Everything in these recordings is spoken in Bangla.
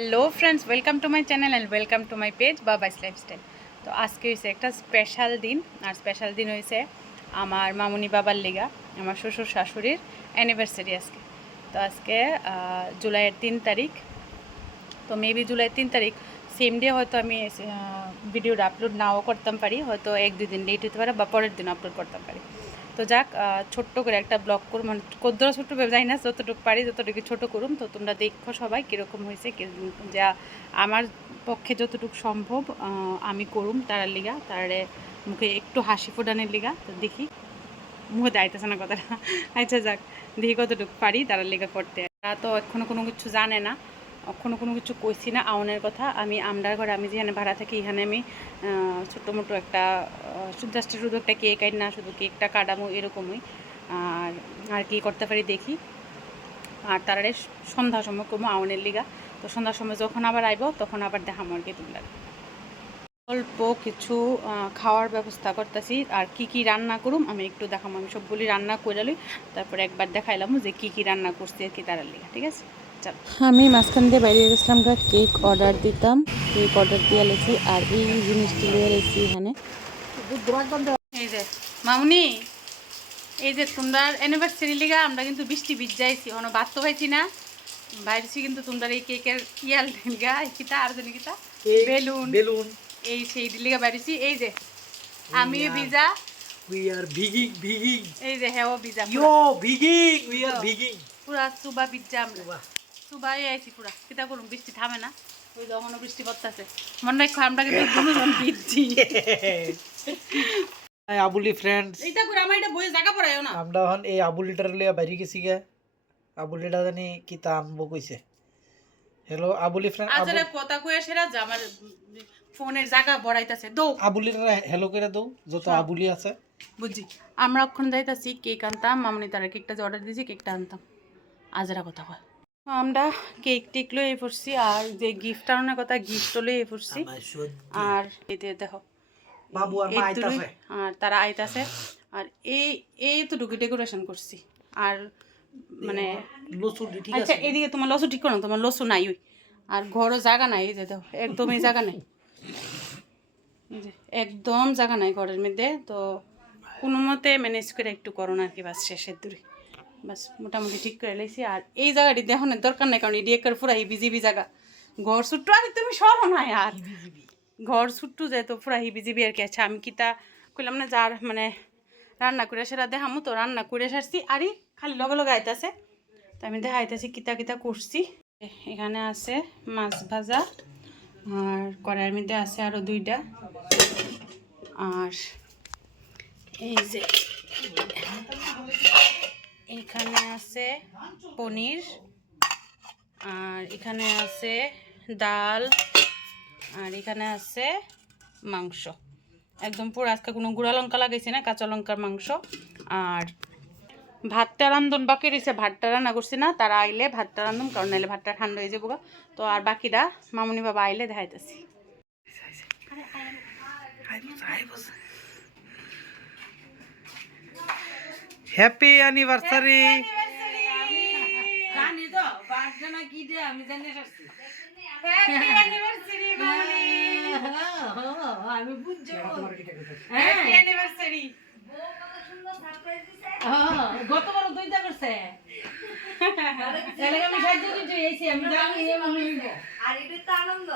Hello friends, welcome to my channel and welcome to my page Babai's lifestyle. তো আজকে হয়েছে একটা স্পেশাল দিন, আর স্পেশাল দিন হয়েছে আমার মামুনি বাবার লিগা, আমার শ্বশুর শাশুড়ির অ্যানিভার্সারি আজকে। তো আজকে জুলাইয়ের 3 তারিখ। তো মেবি জুলাইয়ের 3 তারিখ সেম ডে হয়তো আমি ভিডিওটা আপলোড নাও করতাম পারি, হয়তো 1-2 দিন লেট হতে পারে বা পরের দিন আপলোড করতাম পারি। তো যাক, ছোট্ট করে একটা ব্লগ করুম, মানে কদ্দরা ছোট্ট যাই না, যতটুকু পারি ততটুকু ছোটো করুম। তো তোমরা দেখো সবাই কীরকম হয়েছে, যা আমার পক্ষে যতটুকু সম্ভব আমি করুম তারার লিগা, তারে মুখে একটু হাসি ফোটানোর লিগা। তো দেখি, মুখে দাইতেছে না কথাটা। আচ্ছা যাক, দেখি কতটুকু পারি তারার লিগা করতে। তারা তো এখনও কোনো কিছু জানে না, এখনও কোনো কিছু কইছি না আউনের কথা। আমি আমরার ঘরে, আমি যেখানে ভাড়া থাকি, এখানে আমি ছোটো মোটো একটা জাস্ট শুধু একটা কেক আই না, শুধু কেকটা কাটামো এরকমই। আর আর কি করতে পারি দেখি। আর তারারে সন্ধ্যার সময় করবো আউনের লিগা। তো সন্ধ্যার সময় যখন আবার আইব তখন আবার দেখামো আর কি। তোমরা অল্প কিছু খাওয়ার ব্যবস্থা করতেছি, আর কি কি রান্না করুম আমি একটু দেখাবো। আমি সবগুলি রান্না করে লই, তারপরে একবার দেখাইলাম যে কি কি রান্না করছি আর কি তারার লিগা। ঠিক আছে, চল। আমি মাঝখান দিয়ে বাইরে গেছিলাম, কেক অর্ডার দিতাম, কেক অর্ডার দিয়ে লেছি, আর এই জিনিসটি লিয়ে লেছি এখানে। এই যে মামুনি, এই যে তোমরা অ্যানিভার্সারি লিগা আমরা কিন্তু বৃষ্টি ভিজাইছি, কোনো বাদ তো পাইছি না, বাইরেছি কিন্তু তোমরা এই কেকের ইয়াল লিগা কিতা আর জানি কিতা বেলুন বেলুন এই সেই লিগা বাইরেছি। এই যে আমি ভিজা, we are bigging এই যে হেও ভিজা, yo bigging we are bigging পুরা সুবা ভিজা, আমরা সুবাই আইছি পুরা। কিতা করুম, বৃষ্টি থামে না, ওই যখন বৃষ্টি পড়তেছে। মনে রাখো আমরা কিন্তু দুজন ভিজছি। hi abuli friends, এইটা করে আমার এটা বইয়ে জায়গা পড়ায়ও না। আমরা হন এই আবুলিটার লিয়া বাইরে গেছি গে। আবুলিটা জানি কি তা আনবো কইছে। হ্যালো আবুলি ফ্রেন্ড, আজরে কথা কইয়া সেরা যা আমার ফোনের জায়গা বড়াইতাছে। দৌ আবুলিরা হ্যালো করে দাও যত আবুলি আছে। বুঝছি, আমরা ওখানে যাইতাছি কেক আনতাম, মামনি তারা কেকটা যে অর্ডার দিয়েছি কেকটা আনতাম। আজরা কথা কয়, আমরা কেক টেক লয়ে পড়ছি, আর যে গিফট আনার কথা গিফটও লয়ে পড়ছি। আর এতে দেখো বাবু আর মা আইতাছে, আর তারা আইতাছে। আর এই তো ঢুকে ডেকোরেশন করছি। আর মানে লসু ঠিক আচ্ছা, আছে। এদিকে তোমার লসু ঠিক করো, তোমার লসু নাই ওই, আর ঘরও জায়গা নাই। এই যে দেখো একদমই জায়গা নাই, এই যে একদম জায়গা নাই ঘরের মধ্যে। তো কোনো মতে ম্যানেজ করে একটু করো না আর কি, বাস শেষের দূরে বাস মোটামুটি ঠিক করে লেছি। আর এই জায়গাটি দেখানোর দরকার নাই, কারণ এটি একবার পুরা হিবিজিবি জায়গা। ঘর ছুট্টু, আরে তুমি সরো না আর, ঘর ছুট্টু যায় তো পুরা হিবিজিবি আর কি। আচ্ছা আমি কিতা কইলাম না, যার মানে রান্না করে সেটা দেখামো। তো রান্না করে সারছি, আরই খালি লগে লগে আইতাছে। তো আমি দেখাইতেছি কিতা কিতা করছি। এখানে আছে মাছ ভাজা, আর কড়াইয়ের মধ্যে আছে আরও 2টা। আর এই যে এখানে আছে পনির, আর এখানে আছে ডাল, আর এখানে আছে মাংস। একদম পুরো আজকে কোনো গুঁড়া লঙ্কা লাগাইছি না, কাঁচা লঙ্কার মাংস। আর ভাতটা রান্ধন বাকি রয়েছে, ভাতটা রান্না করছি না, তারা আইলে ভাতটা রান্ধুম, কারণ নাইলে ভাতটা ঠান্ডা হয়ে যাবো। তো আর বাকিটা মামুনি বাবা আইলে দেখাইতেছি। Happy anniversary. আমি বুঝছি হ্যাপি অ্যানিভার্সারি। গতবার 2টা করছে, আমি সাহায্য করছি, এসে আমি জানি আর এটা তো আনন্দ।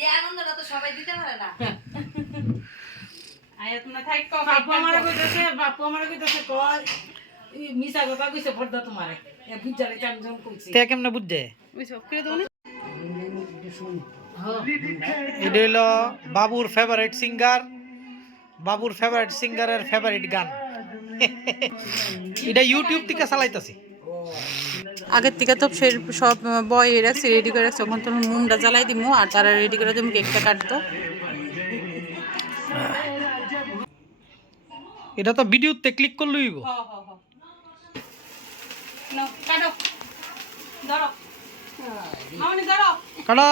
এই আনন্দটা তো সবাই দিতে পারে না। আয়া তোমরা থাকো, বাপু আমারে কইতাছে, বাপু আমারে কইতাছে কয় মিছা কথা কইছে বড়দা তোমারে, এ বুঝালে চামজন কইছে। তে কেমনে বুঝছে? ওই সব করে দাও না। এটা হলো বাবুর ফেভারিট সিঙ্গার, বাবুর ফেভারিট সিঙ্গারের ফেভারিট গান। এটা ইউটিউব থেকে চালাইতাছি। আগের থেকে তো সব বয় রাখছি, রেডি করে রাখছি। তখন তোমার মুমটা জ্বালাই দিমু, আর তারা রেডি করে দিমু কেকটা কাটতো। এটা তো ভিডিওতে ক্লিক করলেই গো। কাটো, ধরো মামনি ধরো। কাটা।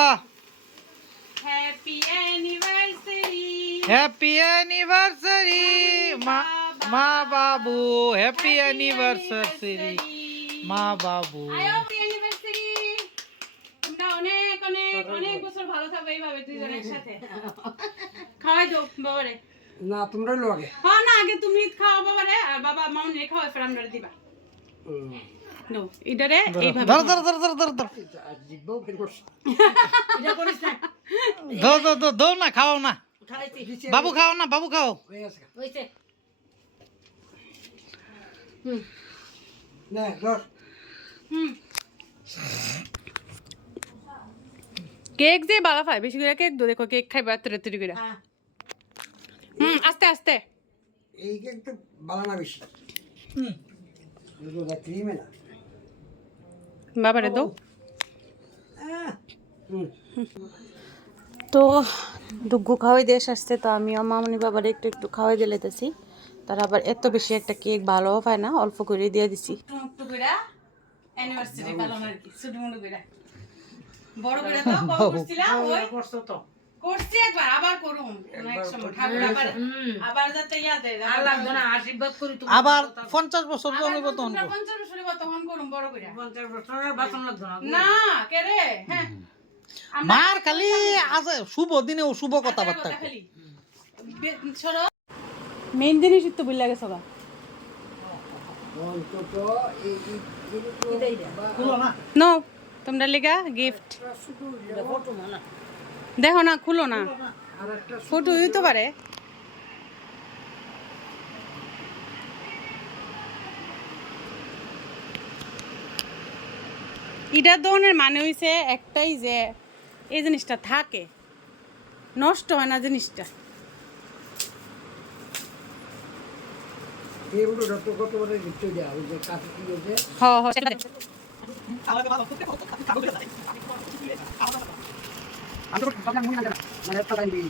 হ্যাপি অ্যানিভার্সারি, হ্যাপি অ্যানিভার্সারি মা বাবু, হ্যাপি অ্যানিভার্সারি মা বাবু হ্যাপি অ্যানিভার্সারি। তোমরা অনেক অনেক অনেক বছর ভালো থাকো এইভাবে দুইজনের একসাথে। খাওয়াই দাও বাবারে। না তোমরা লো আগে হ্যাঁ না, আগে তুমি খাও বাবারে, আর বাবা মামনি খাওয়াই ফের আমরা দিবা। নো ইডারে এইভাবে ধর ধর ধর ধর ধর ধর জিব্বাও ফের করছে এটা করিস না। ধর ধর ধর ধর না খাও না খাইছি বাবু খাও না বাবু খাও হয়ে গেছে হইছে। না ধর কেক যে বালা খায় বেশি করে কেক দো, দেখো কেক খাইবা তরে তরে করে। আস্তে আস্তে। এই কেক তো বানানা বেশি এগুলো ক্রিমে না বাবারে দাও। হুম তো দুগ্গু খাওয়াই দেশ আসছে, তো আমিও মামনি বাবার একটু একটু খাওয়াই দিলেতেছি। তার আবার এত বেশি একটা কেক ভালো পায় না, অল্প করে দিয়ে দিছি। বড় করে দাও, কত করছিলা? ওই করছো তো। করছি একবার, আবার করুম কোন এক সময় ঠাকুর আবার যাতে ইয়াদ দেয়। আল্লাহ ধনা আশীর্বাদ করি তুমি। আবার 50 বছর জন্ম তখন 50 বছরে তখন করুম বড় করে। 50 বছরের বাসন লাগতো না না কে রে? হ্যাঁ মার খালি আজ শুভ দিনে শুভ কথাবার্তা খালি ছড়ো। মেইন জিনিস তো বুঝলা গেছো গা। অন্তত এই খুলো না নো তোমরা লিগা গিফট দেখো না, খুলো না, আর একটা ফটো হইতে পারে। ইটার দোকানের মানে হইছে একটাই যে এই জিনিসটা থাকে, নষ্ট হয় না জিনিসটা। এই বুড়োটা তো কত বড় গিফট দেয়া ওই যে কাছে কি হয়েছে হ হ সেটা দে। আমি তো সব মনে না মানে একটা টাইম দিই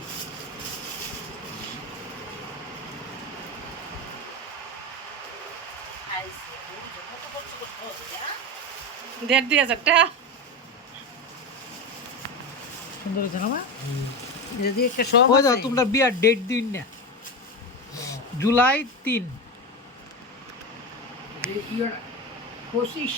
1,500 টাকা। সুন্দর হয়েছে না মা যদি একটা সব ওই দাও তোমরা বিয়ার ডেট দিন না জুলাই 3 25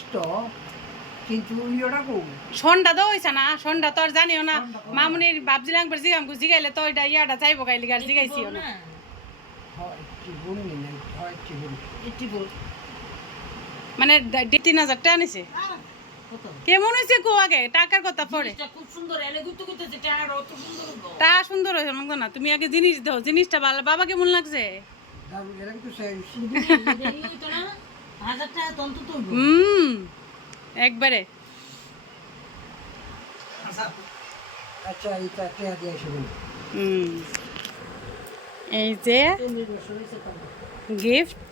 কিন্তু ইয়েটা কো সন্ধ্যা তো হইছে না, সন্ধ্যা তো আর জানিও না। মামুনির ভাবছিলাম একবার জিগাইলে তো ওইটা ইয়াটা চাইবো গাইলি আর জিগাইছিও না। হয় কি বলি না হয় কি বলি মানে 3,000 টাকা নিছে। কেমন হয়েছে কো আগে টাকার কথা পরে। খুব সুন্দর এলে গুতো গুতেছে টায়ার অত সুন্দর হলো তা সুন্দর হয়েছে মনে করো না, তুমি আগে জিনিস দাও, জিনিসটা ভালো। বাবা কেমন লাগছে? দাম এরা তো চাই এই হইতো না 1000 টাকা তন্ত তো একবারে। আচ্ছা এটা কে দিয়ে শুনুন এই যে গিফট,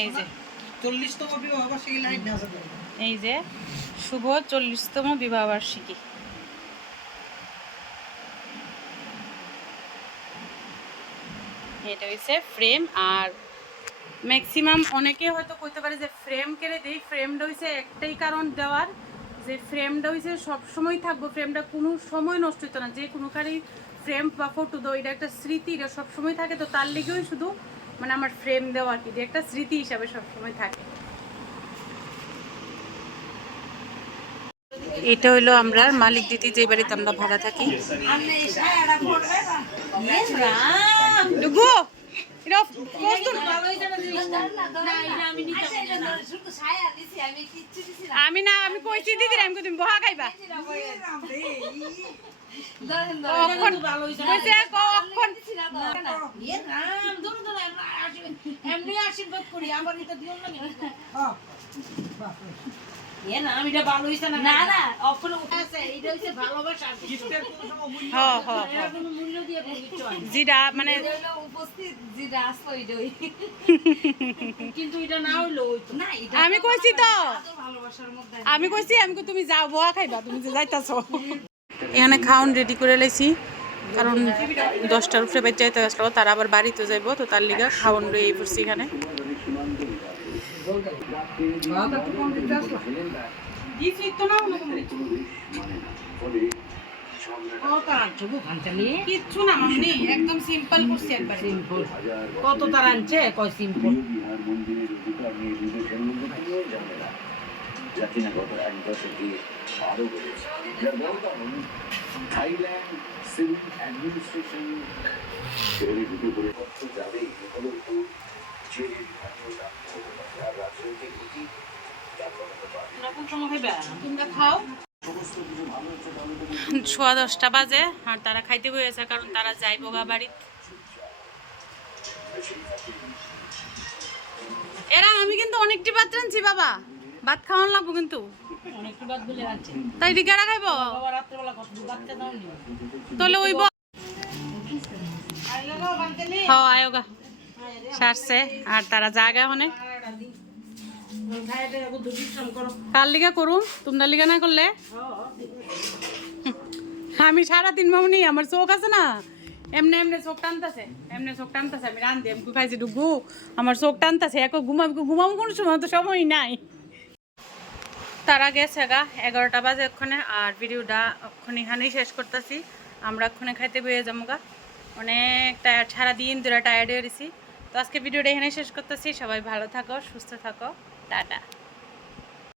এই যে 40তম বিবাহ বার্ষিকী লাইট না আছে এই যে শুভ 40তম বিবাহ বার্ষিকী। এটা হচ্ছে ফ্রেম। আর ম্যাক্সিমাম অনেকে হয়তো কইতে পারে যে ফ্রেম কেড়ে দিই, ফ্রেমটা হইছে একটাই কারণ দেওয়ার, যে ফ্রেমটা হইছে সবসময় থাকবো, ফ্রেমটা কোনো সময় নষ্ট হতো না। যে কোনো কারি ফ্রেম বা ফটো দাও, এটা একটা স্মৃতি, এটা সবসময় থাকে। তো তার লেগেই শুধু মানে আমার ফ্রেম দেওয়া আর কি, যে একটা স্মৃতি হিসাবে সবসময় থাকে। এটা হইলো আমরা মালিক দিদি যে বাড়িতে আমরা ভাড়া থাকি। ডুগু এটা কষ্ট না। আমি না, আমি কইছি দিদি আমি তুমি বহা খাইবা। এমনি আশীর্বাদ করি আমার এটা দিও না এ না আমি এটা ভালো হইছে না না না অফার আছে এটা হইছে ভালোবাসা গিফটের কোনো সময় মূল্য এরা কোনো মূল্য দিয়ে দিচ্ছ জিরা মানে উপস্থিত জিরা আসলো এটাই কিন্তু এটা না হইলো হইতো না এটা আমি কইছি তো, ভালোবাসার মধ্যে আমি কইছি আমি তুমি যাও বহা খাইবা, তুমি যে যাইতাছো। এখানে খাওন রেডি করে লাইছি, কারণ 10টার উপরে বাইর যাইতে আসলো, তার আবার বাড়িতে যাইবো, তো তার লিগা খাওন রেডি করছি এখানে। কত আনছে গো খানচালি কিচ্ছু না মামনি, একদম সিম্পল করছি একবার। সিম্পল কত তার আনছে কয় সিম্পল থাইল্যান্ড সিভিল অ্যাডমিনিস্ট্রেশন ঢুকে পড়ে যাবে হলো যে রাজনৈতিক নীতি কোন সময় খাইবা তোমরা খাও। 10:15 বাজে আর তারা খাইতে হয়েছে, কারণ তারা যাইব গা বাড়ি। এরা আমি কিন্তু অনেকটি ভাত রাঁধছি বাবা, ভাত খাওয়ান লাগবো কিন্তু। অনেকটা বাদ বলে আছে তাই রিকারা খাইব বাবা রাত্রেবেলা কত বাচ্চা দাও নি তাহলে ওই হ্যাঁ আয়োগা সারছে আর তারা জায়গা অনেক কার লিগা করুম, তোমরা লিগা না করলে আমি সারাদিন মামনি আমার চোখ আছে না এমনি এমনি চোখ টানতেছে, এমনি চোখ টানতেছে। আমি রান্ধি আমি খাইছি ডুবু, আমার চোখ টানতেছে। এখন ঘুমাবো কোনো সময়, তো সময় নাই। তারা গেছে গা 11টা বাজে ওখানে, আর ভিডিওটা ওখানে এখানেই শেষ করতেছি। আমরা ওখানে খাইতে বয়ে যাবো গা, অনেক টায়ার্ড, সারাদিন ধরে টায়ার্ড হয়ে গেছি। তো আজকে ভিডিওটা এখানেই শেষ করতেছি। সবাই ভালো থাকো, সুস্থ থাকো, টাটা।